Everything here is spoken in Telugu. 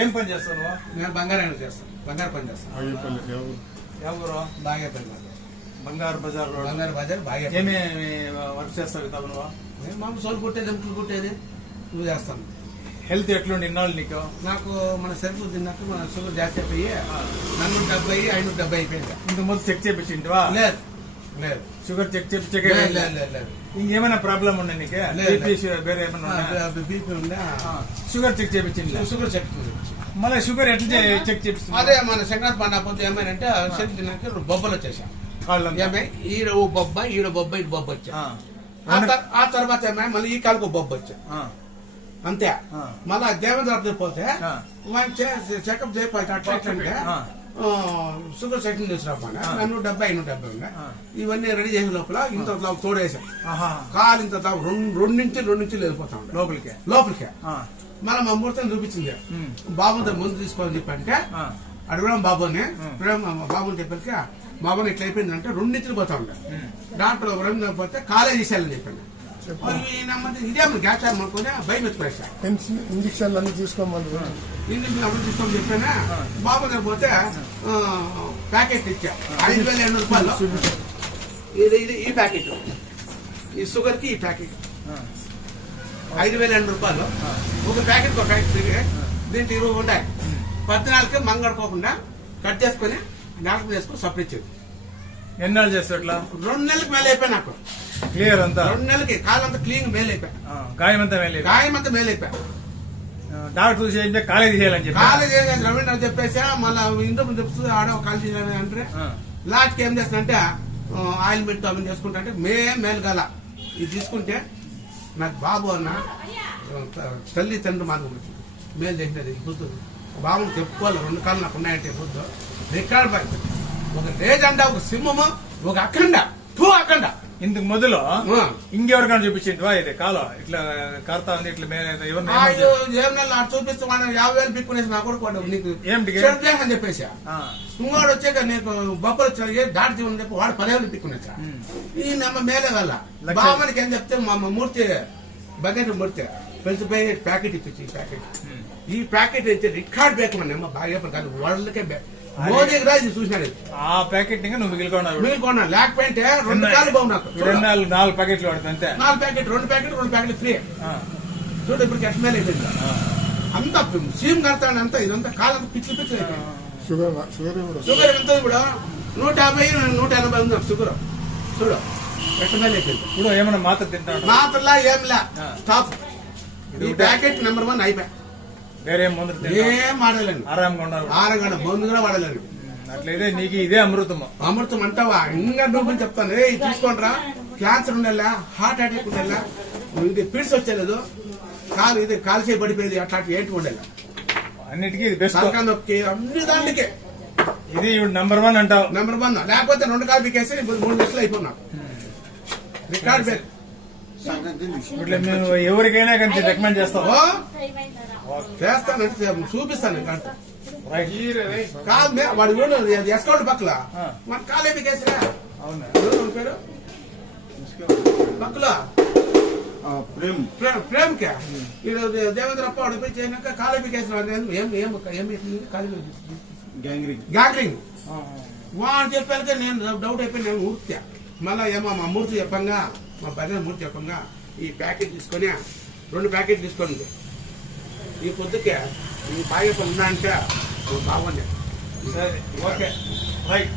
ఏం పని చేస్తావు? నేను బంగారం చేస్తాను, బంగారు పని చేస్తాను. ఎవరు? బాగేపల్లి బంగారు బజార్ రోడ్. బంగారు బజార్ బాగా. ఏమేమి వర్క్ చేస్తావు తను? నేను మామూలు సోలు కుట్టేది, ఎముకలు కుట్టేది నువ్వు చేస్తాను. హెల్త్ ఎట్లుండి ఇన్నాళ్ళు నీకు? నాకు మన సరుకులు తిన్నాక మన షుగర్ జాస్తి అయిపోయి 470, 570 అయిపోయింది. ఇంత ముందు చెక్ చేయించింటివా? లేదు లేదు, షుగర్ చెక్ చేయించే లేదు. ఇంకేమైనా ప్రాబ్లం ఉండే నీకు? వేరే ఏమైనా బీపీ ఉందా? షుగర్ చెక్ చేయించింది. షుగర్ చెక్ మళ్ళీ షుగర్ ఎట్లా చెక్ చేపిస్తుంది? అదే మన సంక్రాంతి పండుగ పొద్దు ఏమైనా చెక్ తిన్నాక బొబ్బలు వచ్చేసాం. ఈడ బొబ్బ, ఈడ బొబ్బ, ఇటు బొబ్బ వచ్చా. ఆ తర్వాత ఏమై మళ్ళీ ఈ కాలుకు బొబ్బ వచ్చా. అంతే. మళ్ళా దేవేంద్ర పోతే చెకప్ చేయకపోతే అట్లా అంటే షుగర్ సెటిల్ తీసుకురాపండి. 170, 170 ఉండే. ఇవన్నీ రెడీ చేసిన లోపల ఇంత తోడేసాం. కాలు ఇంత రెండు నుంచి వెళ్ళిపోతా ఉండే లోపలికే. మళ్ళీ మా ముహూర్తం చూపించింది. బాబుతో ముందు తీసుకోవాలని చెప్పంటే అడగడం బాబుని బాబుని చెప్పాక బాబుని ఇట్లా అయిపోయిందంటే 2 నుంచి పోతా ఉండే. డాక్టర్ 2 పోతే కాలేజ్ తీసేయాలని చెప్పండి. ఇదే గ్యాస్ అనుకుని భయం ఎత్తుకోసా. ఇంజక్షన్లు అన్ని తీసుకోమని తీసుకోమని చెప్పానా. బాబు దగ్గర పోతే ప్యాకెట్ ఇచ్చా 5,200 రూపాయలు. ఇది ఈ ప్యాకెట్, ఈ షుగర్ కి ఈ ప్యాకెట్ 5,200 రూపాయలు. ఒక ప్యాకెట్ దీంట్లో 20 ఉన్నాయి. 14కి మంగడుకోకుండా కట్ చేసుకుని డాక్టర్ చేసుకుని సప్లై ఇచ్చేది. ఎన్నాళ్ళు చేస్తావు ఇట్లా? 2 నెలలకు మేలు అయిపోయి నాకు క్లియర్ అంతా. 2 నెలలకి కాలంతా క్లీన్ మేలు అయిపోయా. గాయం అంతా మేలు అయిపోయా. డాక్టర్ చూసి కాలేజ్ చేయాలని చెప్పి కాలేజ్ రవీంద్ర చెప్పేసా. మళ్ళీ ఇందుకు చెప్తుంది ఆడ కాలేజ్ అంటే లాస్ట్కి ఏం చేస్తానంటే ఆయిల్మెంట్ అవన్నీ చేసుకుంటా అంటే మేలు కాల. ఇది తీసుకుంటే నాకు బాబు అన్న తల్లి తండ్రి మార్గం మేలు చేసినది. బుద్ధు బాబుని చెప్పుకోవాలి. 2 కాళ్ళు నాకు ఉన్నాయంటే బుద్ధు రికార్డ్ బాయ్. ఒక లేజండ, ఒక సింహము, ఒక అఖండ అఖండ. ఇందుకు మొదలు ఇంకెవరికైనా చూపించింది ఇది కాలం ఇట్లా కడతా ఉంది ఇట్లా ఏమన్నా చూపిస్తే 50,000 పిక్కునేసి నా కొడుకు నీకు అని చెప్పేసి ఇంకోటి వచ్చాక నీకు బొబ్బలు వచ్చాయి దాటి అని చెప్పి వాడు 10,000 పిక్కునేసా. ఈ నమ్మ మేలే వల్ల బామ్మనికి ఏం చెప్తే మా మూర్తి బకెట్ మూర్తి పెంచిపోయి ప్యాకెట్ ఇచ్చి ఈ ప్యాకెట్ ఇచ్చి రికార్డ్ బేక్ అమ్మ బాగా కాదు వరల్డ్కే మోదీ రాజు చూసినాడు. ఆ ప్యాకెట్ నువ్వు మిగిలికొన్నా లేకపోతే 2 కాళ్ళు బాగు నాకు 4 ప్యాకెట్లు పడుతుంది అంతే. 4 ప్యాకెట్ 2 ప్యాకెట్లు ఫ్రీ. చూడు ఇప్పుడు ఎట్ మేలు అయిపోయింది. అంతా సీమ్ కడతాడు అంతా. ఇదంతా కాళ్ళంతా పిచ్చి షుగర్ ఎంత ఇప్పుడు 150, 180 ఉంది షుగర్. చూడు ఎట్ మేలు అయిపోయింది. ఇప్పుడు ఏమన్నా మాత్ర తింటాడు? మాత్రలా ఏంలా స్టాప్. ఈ ప్యాకెట్ నెంబర్ 1 అయిపోయా. వేరే మందు ఏం వాడలేను. ఆరంగా మందు కూడా వాడలేను. అట్లయితే నీకు ఇదే అమృతం అంటావా? ఇంకా నువ్వు చెప్తాను తీసుకోండిరా. క్యాన్సర్ ఉండేలా, హార్ట్ అటాక్ ఉండేలా, ఇది పిడ్స్ వచ్చేలేదు, కాలు ఇది కాల్చే పడిపోయేది అట్లాంటి ఏంటి ఉండేలా అన్నిటికీ ఇది బెస్ట్. నొక్కి అన్ని దాంట్లోకే ఇది నెంబర్ 1 అంటావు. నెంబర్ 1 లేకపోతే 2 కాలు పీకేసి 3 లక్షలు అయిపోయినా రికార్డ్ బేక్. ఇట్లా మేము ఎవరికైనా కానీ రికమెండ్ చేస్తావు? చేస్తానంటే చూపిస్తాను. కాదు వాడు ఎస్కౌంట్ పక్కల మన కాలే పీకేసిరా పేరు పక్కల ప్రేమ్కే దేవేంద్రప్ప వాడిపోయి చేయనాక కాలే పీకేసిన గ్యాంగ్రింగ్ వాడు చెప్పాక నేను డౌట్ అయిపోయి నేను ఊర్తా. మళ్ళా ఏమో మా మూర్తి చెప్పంగా, మా భజన మూర్తి చెప్పంగా ఈ ప్యాకెట్ తీసుకొని 2 ప్యాకెట్ తీసుకోండి. ఈ పొద్దుకే ఈ పాయపం ఉన్నా అంటే బాగుంది. సరే ఓకే రైట్.